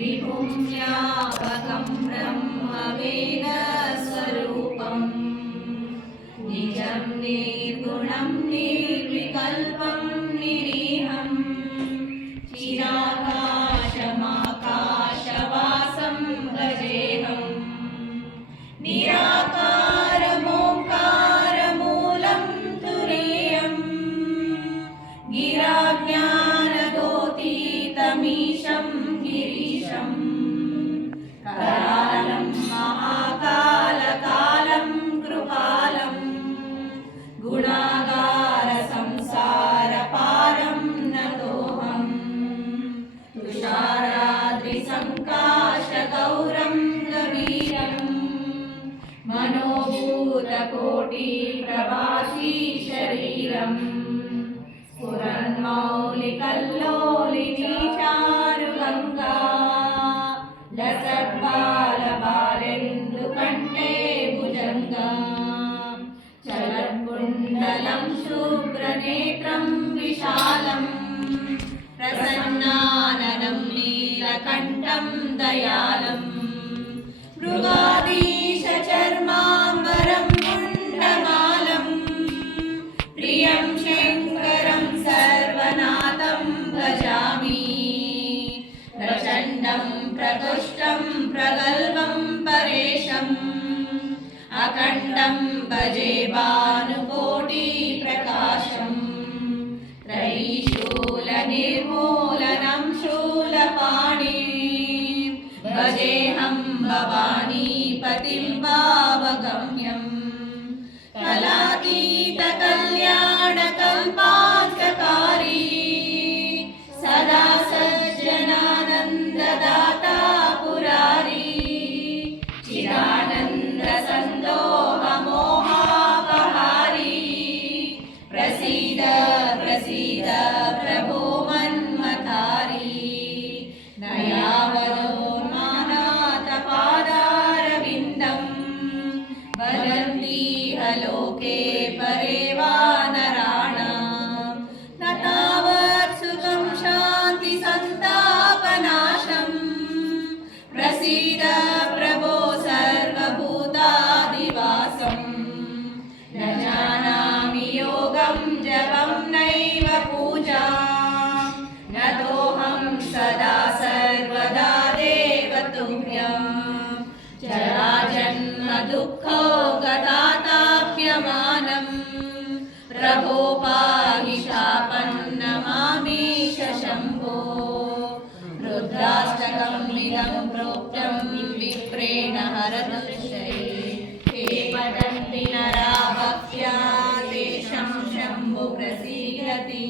विभुं व्यापकं ब्रह्मवेदस्वरूपम् निजं निर्गुणं निर्विकल्पं निरीहं चिराकाशमाकाशवासं भजेऽहम् निराकारमोङ्कारमूलं तुरीयं गिराज्ञानगोतीतमीशं गिरीशं करालं महाकालकालं कृपालं गुणागारसंसारपारं नतोऽहं तुषाराद्रिसङ्काशगौरं गभीरं मनोभूतकोटिप्रवासी शरीरम् स्फुरन्मौलिकल्लोलिनी चारुगङ्गा लसद्बालबालेन्दुकण्ठे भुजङ्गा चलत्कुण्डलं शुभ्रनेत्रं विशालं प्रसन्नाननं नीलकण्ठं दयालम् मृगाधीशचर्माम्बरं मुण्डमालं प्रियं शङ्करं सर्वनाथं भजामि प्रचण्डं प्रकृष्टं प्रगल्भं परेशम् अखण्डं भजे भानुकोटिप्रकाशम् त्रयीशूलनिर्मूलनं शूलपाणिं भजेऽहं भवानीपतिं भावगम्यम् कलातीतकल्याणकल्पान्तकारी सदा सज्जनानन्ददाता पुरारी चिदानन्दसन्दोहमोहापहारी प्रसीद प्रसीद प्रभो मन्मथारी नयावरोन्मानातपादारविन्दं भजन्तीह लोके परे वा नराणां न तावत् सुखं शान्तिसन्तापनाशम् प्रसीद प्रभो सर्वभूतादिवासम् न जानामि योगं जपं नैव पूजां नतोऽहं सदा सर्वदा देव तुभ्यं जराजन्म दुःखो गताताप्यमानं प्रभो पाहि शापन्नमामीश शम्भो रुद्राष्टकमिदं प्रोक्तं विप्रेण हरतुष्टये हे पठन्ति नरा भक्त्या तेषां शम्भो प्रसीदति।